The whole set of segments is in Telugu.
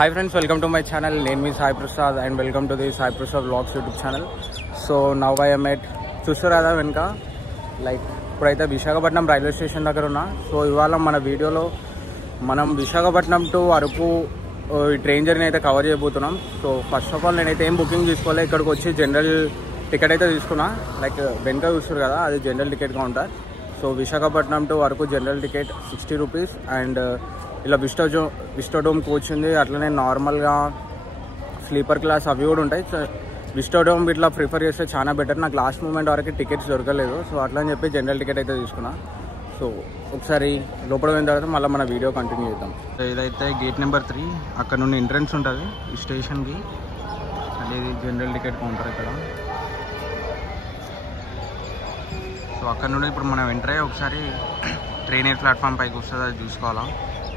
Hi friends, welcome to my channel. Name is Sai Prasad and welcome to the Sai Prasad Vlogs YouTube channel. So now I am at Chusarada Venka, like ఇప్పుడైతే విశాఖపట్నం రైల్వే స్టేషన్ దగ్గర ఉన్నా. సో ఇవాళ మన వీడియోలో మనం విశాఖపట్నం టు అరకు ఈ ట్రైన్ జర్నీ అయితే కవర్ చేయబోతున్నాం. సో ఫస్ట్ ఆఫ్ ఆల్ నేనైతే ఏం బుకింగ్ తీసుకోవాలి, ఇక్కడికి వచ్చి జనరల్ టికెట్ అయితే తీసుకున్నా. లైక్ వెనక చూస్తారు కదా, అది general ticket counter. So Visakhapatnam to Araku general ticket 60 rupees and ఇలా విస్టాడోమ్ కోచ్ ఉంది. అట్లనే నార్మల్గా స్లీపర్ క్లాస్ అవి కూడా ఉంటాయి. విస్టాడోమ్ ఇట్లా ప్రిఫర్ చేస్తే చాలా బెటర్. నాకు లాస్ట్ మూమెంట్ వరకు టికెట్స్ దొరకలేదు, సో అట్లా అని చెప్పి జనరల్ టికెట్ అయితే తీసుకున్నా. సో ఒకసారి లోపల పోయిన తర్వాత మళ్ళీ మన వీడియో కంటిన్యూ చేద్దాం. ఇదైతే గేట్ నెంబర్ 3, అక్కడ నుండి ఎంట్రన్స్ ఉంటుంది ఈ స్టేషన్కి. అది జనరల్ టికెట్ కౌంటర్ ఇక్కడ. సో అక్కడ నుండి ఇప్పుడు మనం ఎంటర్ అయ్యి ఒకసారి ట్రైన్ ఏ ప్లాట్ఫామ్ పైకి వస్తుంది అది చూసుకోవాలా.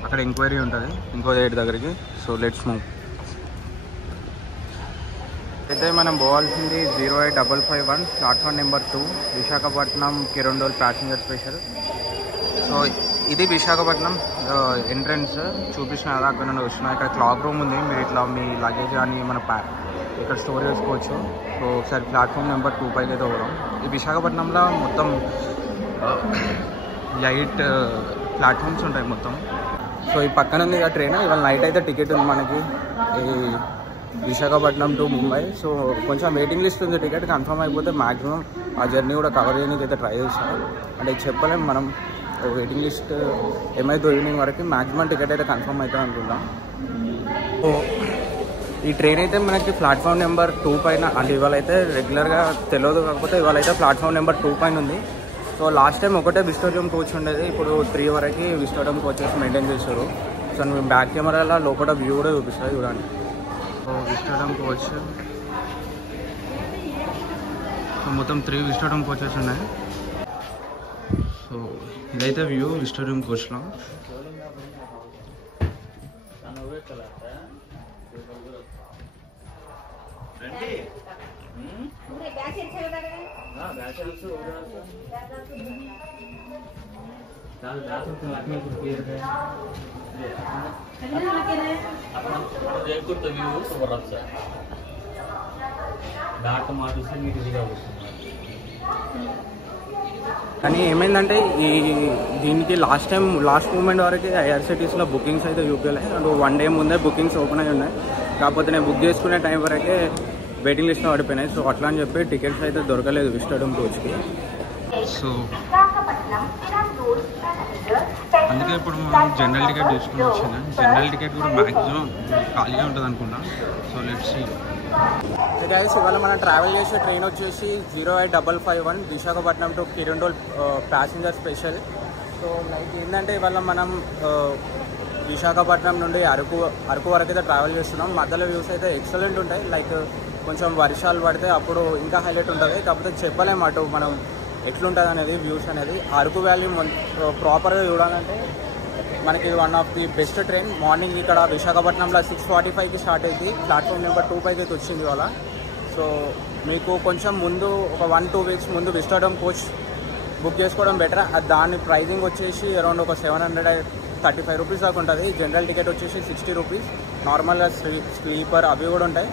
అక్కడ ఎంక్వైరీ ఉంటుంది ఇంకో గేట్ దగ్గరికి. So let's move. అయితే మనం పోవాల్సింది 08551 platform number 2 Visakhapatnam Kirandul passenger special. So ఇది విశాఖపట్నం ఎంట్రన్స్ చూపించిన కదా, అక్కడ నుండి వస్తున్నా. ఇక్కడ క్లాక్ రూమ్ ఉంది, మీరు ఇట్లా మీ లగేజ్ కానీ మన ఇక్కడ స్టోర్ చేసుకోవచ్చు. సో ఒకసారి ప్లాట్ఫామ్ నెంబర్ 2 పైకి అయితే పోవడం. ఈ విశాఖపట్నంలో మొత్తం 8 ప్లాట్ఫామ్స్ ఉంటాయి మొత్తం. సో ఈ పక్కన ఉంది ఇక ట్రైన్. ఇవాళ నైట్ అయితే టికెట్ ఉంది మనకి ఈ విశాఖపట్నం టు ముంబై. సో కొంచెం వెయిటింగ్ లిస్ట్ ఉంది, టికెట్ కన్ఫర్మ్ అయిపోతే మ్యాక్సిమం ఆ జర్నీ కూడా కవర్ చేయడానికి అయితే ట్రై చేస్తాం. అంటే చెప్పలేము మనం, వెయిటింగ్ లిస్ట్ ఏమైతే ఈవినింగ్ వరకు మ్యాక్సిమం టికెట్ అయితే కన్ఫర్మ్ అవుతుంది అనుకుంటాం. సో ఈ ట్రైన్ అయితే మనకి ప్లాట్ఫామ్ నెంబర్ 2 పైన, అంటే ఇవాళ అయితే రెగ్యులర్గా తెలియదు, కాకపోతే ఇవాళ అయితే ప్లాట్ఫామ్ నెంబర్ 2 పైన ఉంది. సో లాస్ట్ టైం ఒకటే విస్టాడియం కోచ్ ఉండేది, ఇప్పుడు 3 వరకు విస్టాడియం కోచెస్ మెయింటైన్ చేస్తారు. సో మేము బ్యాక్ కెమెరాలో లోపల వ్యూ కూడా చూపిస్తుంది చూడండి. సో విస్టాడియం కోచ్, సో మొత్తం 3 విస్టాడియం కోచెస్ ఉన్నాయి. సో ఇదైతే వ్యూ విస్టాడియం కోచ్లో. కానీ ఏమైందంటే దీనికి లాస్ట్ మూమెంట్ వరకు ఐఆర్సిటీస్లో బుకింగ్స్ అయితే చూపించలేదు. అండ్ 1 డే ముందే బుకింగ్స్ ఓపెన్ అయి ఉన్నాయి, కాకపోతే నేను బుక్ చేసుకునే టైం వరకే వెయిటింగ్ లిస్ట్లో పడిపోయినాయి. సో అట్లా అని చెప్పి టికెట్స్ అయితే దొరకలేదు విస్టాడియం కోచ్కి. సో అందుకే ఇప్పుడు మనం జనరల్ టికెట్ తీసుకుని వచ్చింది. జనరల్ టికెట్ కూడా మ్యాక్సిమం ఖాళీగా ఉంటుంది అనుకుంటా. So let's see. గైస్ ఇవాళ మనం ట్రావెల్ చేసే ట్రైన్ వచ్చేసి 08551 Visakhapatnam to Kirandul passenger special. So like ఏంటంటే ఇవాళ మనం విశాఖపట్నం నుండి అరకు వరకు అయితే ట్రావెల్ చేస్తున్నాం. మధ్యలో వ్యూస్ అయితే ఎక్సలెంట్ ఉంటాయి. లైక్ కొంచెం వర్షాలు పడితే అప్పుడు ఇంకా హైలైట్ ఉంటుంది, కాకపోతే చెప్పలేము అటు మనం ఎట్లుంటుంది అనేది వ్యూస్ అనేది. అరకు వ్యాలీ ప్రాపర్గా చూడాలంటే మనకి one of the best train. Morning ఇక్కడ విశాఖపట్నంలో 6:45కి స్టార్ట్ అయింది. ప్లాట్ఫామ్ నెంబర్ 2 పైకి అయితే వచ్చింది ఇవాళ. సో మీకు కొంచెం ముందు ఒక 1-2 వీక్స్ ముందు విస్టాడోమ్ కోచ్ బుక్ చేసుకోవడం బెటర్. దాని ప్రైజింగ్ వచ్చేసి అరౌండ్ ఒక 735 రూపీస్ దాకా ఉంటుంది. జనరల్ టికెట్ వచ్చేసి 60 రూపీస్. నార్మల్గా స్లీపర్ అవి కూడా ఉంటాయి.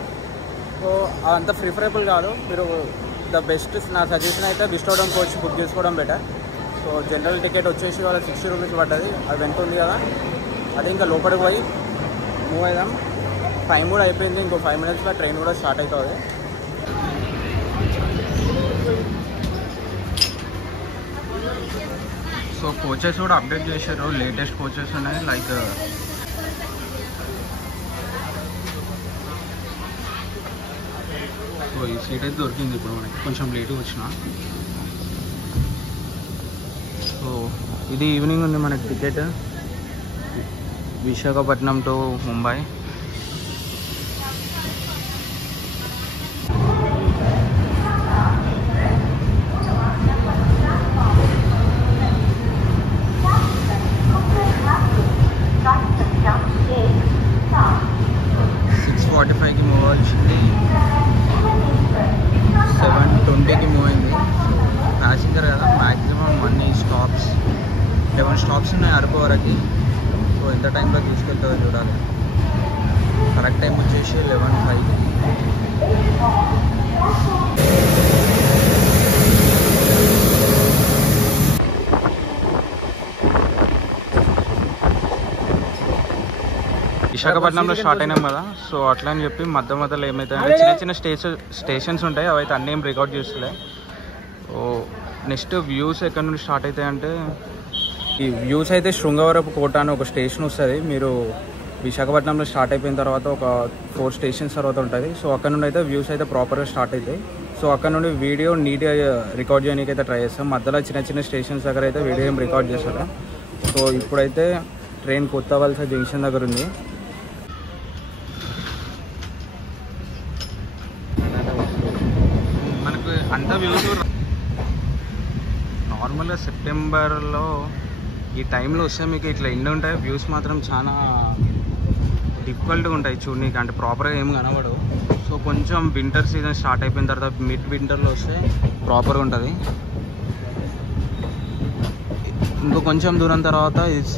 సో అంత ప్రిఫరబుల్ కాదు. మీరు ద బెస్ట్ నా సజెషన్ అయితే విస్టాడోమ్ కోచ్ బుక్ చేసుకోవడం బెటర్. సో జనరల్ టికెట్ వచ్చేసి వాళ్ళ 60 రూపీస్ పడ్డది. అది వెంట ఉంది కదా, అది ఇంకా లోపలికి పోయి మూవ్ అయ్యాం. టైం కూడా అయిపోయింది, ఇంకో 5 మినిట్స్లో ట్రైన్ కూడా స్టార్ట్ అవుతుంది. సో కోచెస్ కూడా అప్డేట్ చేశారు, లేటెస్ట్ కోచెస్ ఉన్నాయి. లైక్ సో ఈ సీట్ అయితే దొరికింది ఇప్పుడు మనకి, కొంచెం లేట్గా వచ్చిన. సో ఇది ఈవినింగ్ ఉంది మనకి టికెట్ విశాఖపట్నం టు ముంబై. కి మూవ్ అవ్వాల్సింది 7:20కి మూవ్ అయింది. ప్యాసింజర్ కదా, మ్యాక్సిమం అన్ని స్టాప్స్ వచ్చేసి 11:05. విశాఖపట్నంలో స్టార్ట్ అయినాం కదా, సో అట్లా అని చెప్పి మధ్యలో ఏమైతే చిన్న చిన్న స్టేషన్స్ ఉంటాయి, అవైతే అన్నీ ఏం రికార్డ్ చేస్తలే. సో నెక్స్ట్ వ్యూస్ ఎక్కడి నుండి స్టార్ట్ అవుతాయి అంటే, ఈ వ్యూస్ అయితే శృంగవరపు కోట అని ఒక స్టేషన్ వస్తుంది. మీరు విశాఖపట్నంలో స్టార్ట్ అయిపోయిన తర్వాత ఒక 4 స్టేషన్స్ తర్వాత ఉంటుంది. సో అక్కడ నుండి అయితే వ్యూస్ అయితే ప్రాపర్గా స్టార్ట్ అవుతాయి. సో అక్కడ నుండి వీడియో నీట్గా రికార్డ్ చేయడానికి అయితే ట్రై చేస్తాం. మధ్యలో చిన్న చిన్న స్టేషన్స్ దగ్గర అయితే వీడియో ఏం రికార్డ్ చేస్తారు. సో ఇప్పుడైతే ట్రైన్ కొత్త వలస జంక్షన్ దగ్గర ఉంది. మనకు అంత వ్యూస్ నార్మల్గా సెప్టెంబర్లో ఈ టైంలో వస్తే మీకు ఇట్లా ఎండ్ ఉంటాయి. వ్యూస్ మాత్రం చాలా డిఫికల్ట్గా ఉంటాయి చూడడానికి, అంటే ప్రాపర్గా ఏం కనబడవు. సో కొంచెం వింటర్ సీజన్ స్టార్ట్ అయిపోయిన తర్వాత మిడ్ వింటర్లో వస్తే ప్రాపర్గా ఉంటుంది. ఇంకో కొంచెం దూరం తర్వాత ఇది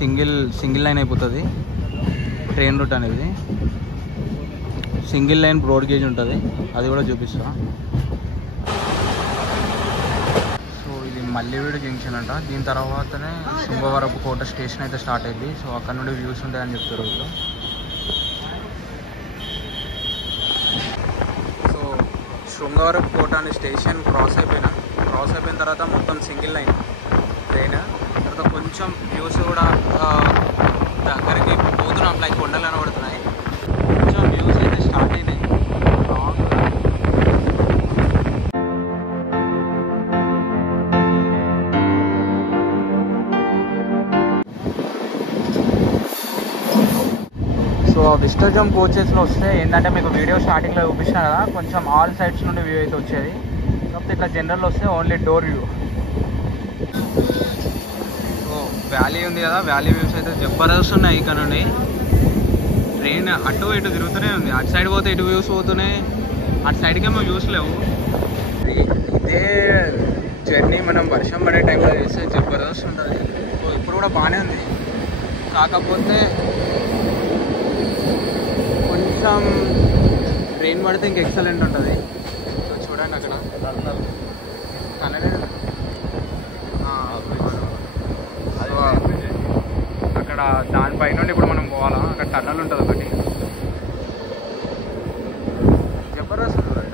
సింగిల్ లైన్ అయిపోతుంది. ట్రైన్ రూట్ అనేది సింగిల్ లైన్ బ్రోడ్ గేజ్ ఉంటుంది, అది కూడా చూపిస్తా. మల్లివీడు జంక్షన్ అంట. దీని తర్వాతనే శృంగవరపు కోట స్టేషన్ అయితే స్టార్ట్ అయింది. సో అక్కడ నుండి వ్యూస్ ఉంటాయని చెప్తారు వీళ్ళు. సో శృంగవరపు కోట అనే స్టేషన్ క్రాస్ అయిపోయిన తర్వాత మొత్తం సింగిల్ లైన్ ట్రైన్. తర్వాత కొంచెం వ్యూస్ కూడా దగ్గరికి పోతున్నాం, లైక్ కొండలు కనబడుతున్నాయి. కొంచెం వ్యూస్ అయితే స్టార్ట్ అయినాయి. సో విస్టర్జమ్ కోచెస్లో వస్తే ఏంటంటే మీకు వీడియో స్టార్టింగ్లో చూపించినా కదా, కొంచెం ఆల్ సైడ్స్ నుండి వ్యూ అయితే వచ్చేది. కాకపోతే ఇట్లా జనరల్లో వస్తే only door view. So valley ఉంది కదా, వ్యాలీ వ్యూస్ అయితే జబర్దస్త్ ఉన్నాయి. ఇక్కడ నుండి ట్రైన్ అటు ఇటు తిరుగుతూనే ఉంది. అటు సైడ్ పోతే ఇటు వ్యూస్ పోతున్నాయి, అటు సైడ్కి ఏమో వ్యూస్ లేవు. ఇదే జర్నీ మనం వర్షం పడే టైంలో చేస్తే జబర్దస్త్ ఉంటుంది. సో ఇప్పుడు కూడా బాగానే ఉంది, కాకపోతే కొంచెం ట్రైన్ పడితే ఇంక ఎక్సలెంట్ ఉంటుంది. సో చూడండి అక్కడ టనల్, సో అక్కడ దానిపై నుండి ఇప్పుడు మనం పోవాలా. అక్కడ టనల్ ఉంటుంది ఒకటి, జబర్దస్త్ ఉంటుంది.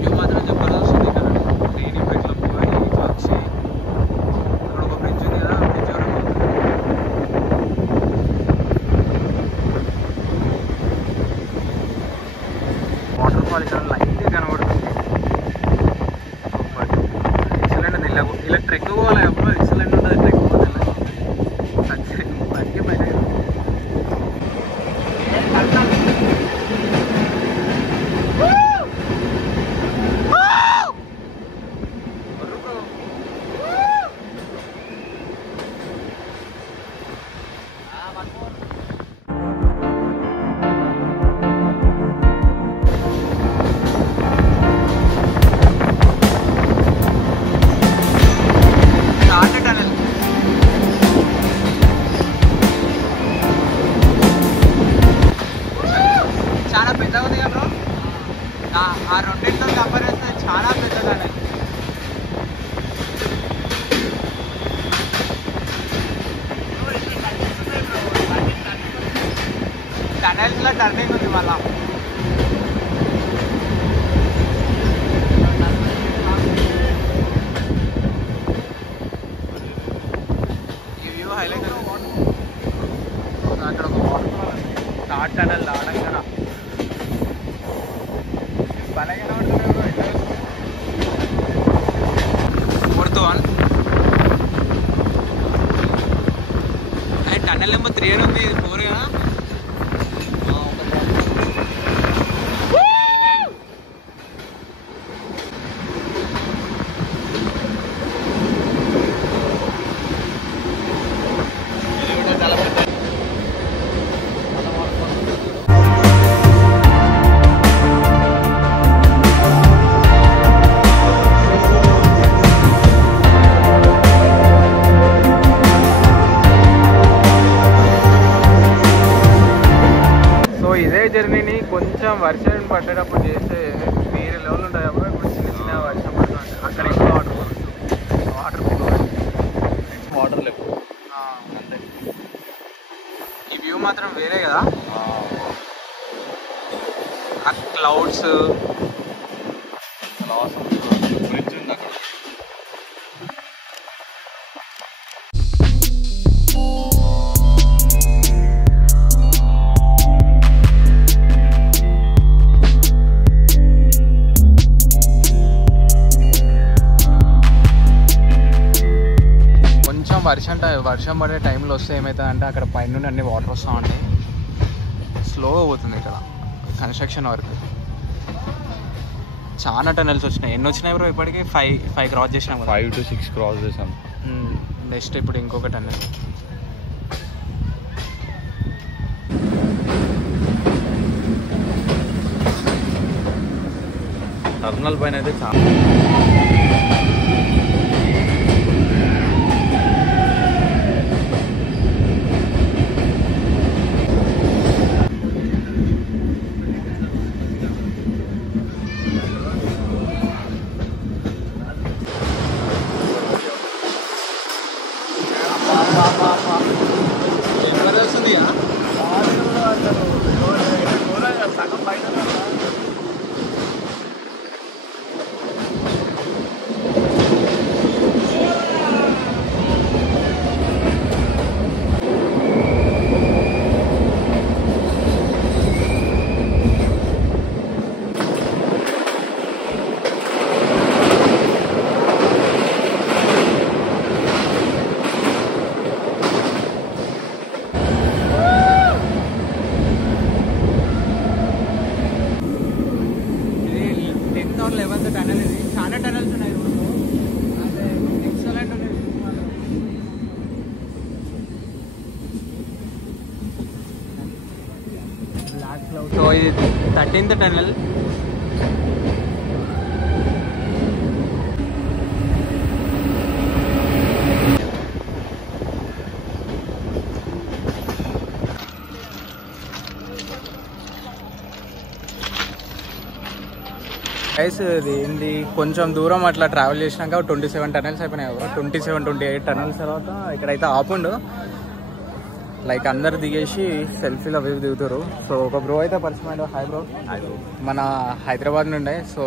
వ్యూ మాత్రం జబర్దస్త్ ఉంది. ఇక్కడ ట్రైన్ ఇట్లా పోయి ఇట్లా వచ్చి ఇక్కడ ఒక బ్రిడ్జ్ ఉంది కదా, బ్రిడ్జ్ వరకు వాటర్ ఫాల్ ఇక్కడ లైట్గా కనబడుతుంది. ఎక్సలెంట్ ఉంది. ఇలా ట్రెక్ పోవాలి ఎప్పుడు, ఎక్సలెంట్ ఉంటుంది ట్రెక్ పోతే. బండి పైన చాలా పెద్దగా ఉంది కదా బ్రో. ఆ రెండింటితో కంపేర్ చేస్తే చాలా పెద్దగా. టనల్స్లో టర్నింగ్ ఉంది మళ్ళా. ఈ వ్యూ హైలైట్. అక్కడ ఒక వాటర్ ఫాల్ ఉంది, థర్డ్ టనల్ ఆడంగా బలగా కొడుతూ టనల్ నెంబర్ 3 అని ఉంది. ఇది 4 కదా. ఇదే జర్నీని కొంచెం వర్షం పట్టేటప్పుడు చేస్తే వేరే లెవెల్ ఉంటుంది అప్పుడు ఇప్పుడు చిన్న చిన్న వర్షం పడుతుంది అక్కడ ఎక్కువ వాటర్ వాటర్ లేవు అంతే. ఈ వ్యూ మాత్రం వేరే కదా, ఆ క్లౌడ్స్ బ్రిడ్జ్ ఉంది అక్కడ. వర్షం పడే టైంలో వస్తే ఏమవుతుందంటే అక్కడ పైన అన్ని వాటర్ వస్తూ ఉంటాయి, స్లోగా పోతుంది ఇక్కడ కన్స్ట్రక్షన్ వర్క్. చాలా టనల్స్ వచ్చినాయి. ఎన్ని వచ్చినాయి బ్రో ఇప్పటికి? 5 క్రాస్ చేసినాం. 5 to 6 క్రాస్ చేసాం. నెక్స్ట్ ఇప్పుడు ఇంకొక టనల్. టర్మినల్ పైన అయితే చాలా టనల్. ఇది చాలా టనల్స్ ఉన్నాయి రోడ్లో, అదే ఎక్సలెంట్ ఉన్నాయి. Black cloud. సో ఇది 13th టనల్. ఇది కొంచెం దూరం అట్లా ట్రావెల్ చేసినాక 27 టనల్స్ అయిపోయినాయి. 27-28 టనల్స్ తర్వాత ఇక్కడైతే ఆపుండు, లైక్ అందరు దిగేసి సెల్ఫీలు అవి దిగుతారు. సో ఒక బ్రో అయితే పరిచయం. Hi bro. మన హైదరాబాద్ నుండే. సో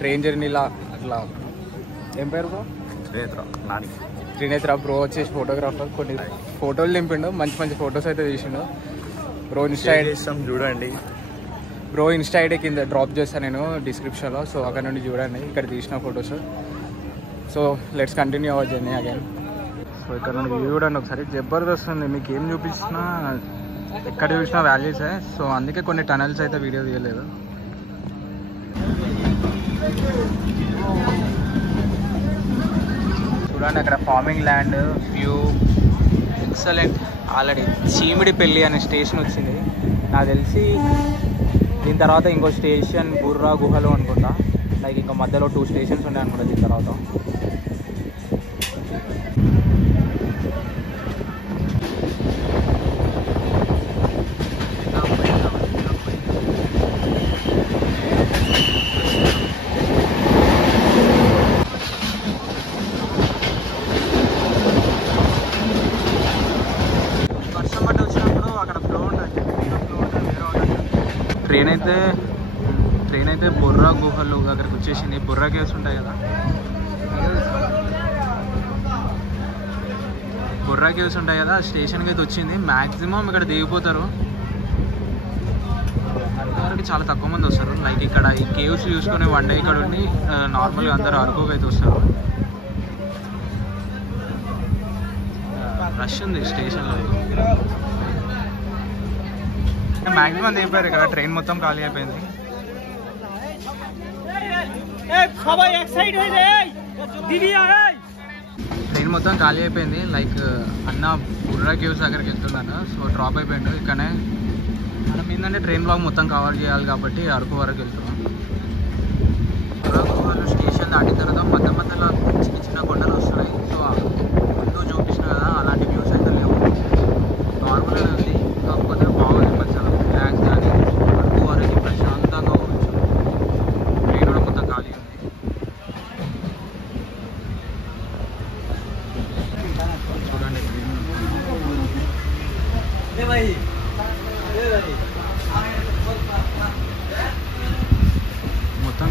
ట్రైన్ జర్నీలా అట్లా ఏం పేరు బ్రో? త్రినేత్ర బ్రో వచ్చేసి ఫోటోగ్రాఫర్. కొన్ని ఫోటోలు దింపిండు, మంచి మంచి ఫొటోస్ అయితే తీసిండు బ్రో. ఇన్స్టా చూడండి బ్రో, ఇన్స్టా ఐడి కింద డ్రాప్ చేస్తాను నేను డిస్క్రిప్షన్లో. సో అక్కడ నుండి చూడండి ఇక్కడ తీసిన photos. So let's continue our journey again. So ఇక్కడ నుండి వ్యూ చూడండి ఒకసారి, జబర్దస్త్ ఉంది. మీకు ఏం చూపించినా ఎక్కడ చూసినా వ్యాలీసే. సో అందుకే కొన్ని టనల్స్ అయితే వీడియో తీయలేదు. చూడండి అక్కడ farming land view excellent. Already చీమిడి పెళ్ళి అనే స్టేషన్ వచ్చింది నాకు తెలిసి. దీని తర్వాత ఇంకో స్టేషన్ బుర్రా గుహలు అనుకుంటా. లైక్ ఇంకా మధ్యలో 2 స్టేషన్స్ ఉన్నాయి అనుకుంటా దీని తర్వాత. వర్షం పట్టి వచ్చినప్పుడు అక్కడ ఫ్లో ఉంటుంది, ట్రైన్ అయితే బుర్రా గుహలు అక్కడికి వచ్చేసింది. బుర్రా కేవ్స్ ఉంటాయి కదా, బుర్రా కేవ్స్ ఉంటాయి కదా, స్టేషన్కి అయితే వచ్చింది. మ్యాక్సిమం ఇక్కడ దిగిపోతారు, అంతవరకు చాలా తక్కువ మంది వస్తారు. లైక్ ఇక్కడ ఈ కేవ్స్ చూసుకొని వన్ డే ఇక్కడ ఉండి నార్మల్గా అందరూ అరకుకి అయితే వస్తారు. రష్ ఉంది స్టేషన్లో. మ్యాక్సిమం దిగిపోయారు ఇక్కడ, ట్రైన్ మొత్తం ఖాళీ అయిపోయింది. ట్రైన్ మొత్తం ఖాళీ అయిపోయింది. లైక్ అన్న బుర్రా కేవ్స్ దగ్గరికి వెళ్తున్నాను. సో డ్రాప్ అయిపోయిండు ఇక్కడనే. మనం ఏంటంటే ట్రైన్ బ్లాగ్ మొత్తం కవర్ చేయాలి కాబట్టి అరకు వరకు వెళ్తున్నాం. బుర్రా గుహలు స్టేషన్ దాటిన తర్వాత మధ్య మధ్యలో చిన్న చిన్న కొండలు వస్తున్నాయి. సో ముందు చూపించిన కదా అలాంటి వ్యూస్ అయితే లేవు, నార్మల్గా ఉంది. కాకపోతే బాగుంది, కొంచెం రిలాక్స్ కానీ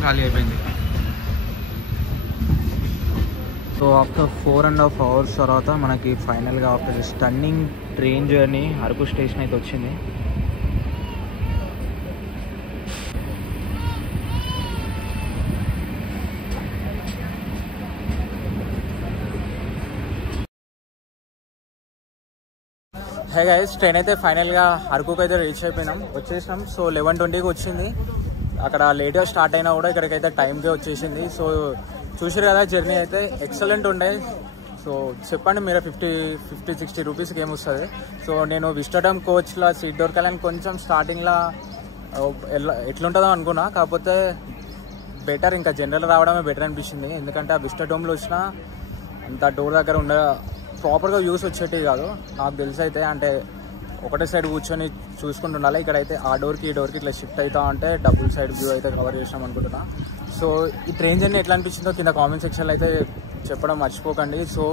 ఖాళీ అయిపోయింది. సో ఆఫ్టర్ 4.5 hours తర్వాత మనకి ఫైనల్గా after stunning train journey Araku station అయితే వచ్చింది. హే గైస్, ట్రైన్ అయితే ఫైనల్గా అరకుకి అయితే రీచ్ వచ్చేసినాం. సో 11:20కి వచ్చింది. అక్కడ లేట్గా స్టార్ట్ అయినా కూడా ఇక్కడికైతే టైంకే వచ్చేసింది. సో చూసారు కదా, జర్నీ అయితే ఎక్సలెంట్ ఉండే. సో చెప్పండి మీరు 50-60 రూపీస్కి ఏమొస్తుంది. సో నేను విస్టాడమ్ కోచ్లో సీట్ దొరకాలని కొంచెం స్టార్టింగ్లో ఎట్లుంటుందో అనుకున్నా, కాకపోతే బెటర్, ఇంకా జనరల్ రావడమే బెటర్ అనిపించింది. ఎందుకంటే ఆ విస్టాడోమ్లో వచ్చిన అంత డోర్ దగ్గర ప్రాపర్గా వ్యూస్ వచ్చేటివి కాదు నాకు తెలిసి అయితే. అంటే ఒకటే సైడ్ కూర్చొని చూసుకుంటుండాలి. ఇక్కడైతే ఆ డోర్కి ఈ డోర్కి ఇట్లా షిఫ్ట్ అవుతా ఉంటే డబుల్ సైడ్ వ్యూ అయితే కవర్ చేసినాం అనుకుంటున్నా. సో ఈ ట్రైన్ జర్నీ ఎట్లా అనిపించిందో కింద కామెంట్ సెక్షన్లో అయితే చెప్పడం మర్చిపోకండి. సో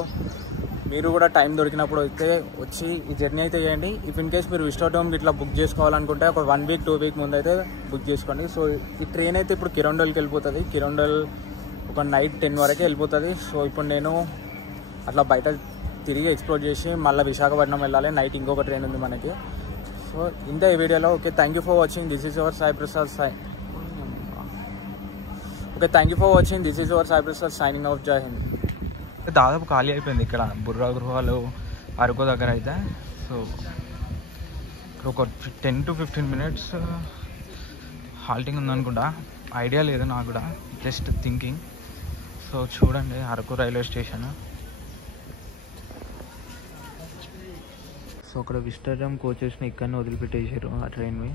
మీరు కూడా టైం దొరికినప్పుడు అయితే వచ్చి ఈ జర్నీ అయితే చేయండి. ఇఫ్ ఇన్ కేస్ మీరు విస్టాడోమ్కి ఇట్లా బుక్ చేసుకోవాలనుకుంటే ఒక 1 week 2 week ముందు అయితే బుక్ చేసుకోండి. సో ఈ ట్రైన్ అయితే ఇప్పుడు కిరండోల్కి వెళ్ళిపోతుంది. కిరండోల్ ఒక నైట్ 10 వరకే వెళ్ళిపోతుంది. సో ఇప్పుడు నేను అట్లా బయట తిరిగి ఎక్స్ప్లోర్ చేసి మళ్ళీ విశాఖపట్నం వెళ్ళాలి. నైట్ ఇంకొక ట్రైన్ ఉంది మనకి. సో ఇంత ఈ వీడియోలో. Okay, thank you for watching. This is your Sai Prasad signing off. జై హింద్. దాదాపు ఖాళీ అయిపోయింది ఇక్కడ బుర్రా గృహాలు అరకు దగ్గర అయితే. సో ఒక 10 to 15 minutes హాల్టింగ్ ఉందనుకుంటా, ఐడియా లేదు నాకు కూడా, జస్ట్ థింకింగ్. సో చూడండి అరకు రైల్వే స్టేషన్. సో అక్కడ విస్టాడమ్ కోచెస్ని ఇక్కడనే వదిలిపెట్టేసారు ఆ ట్రైన్వి.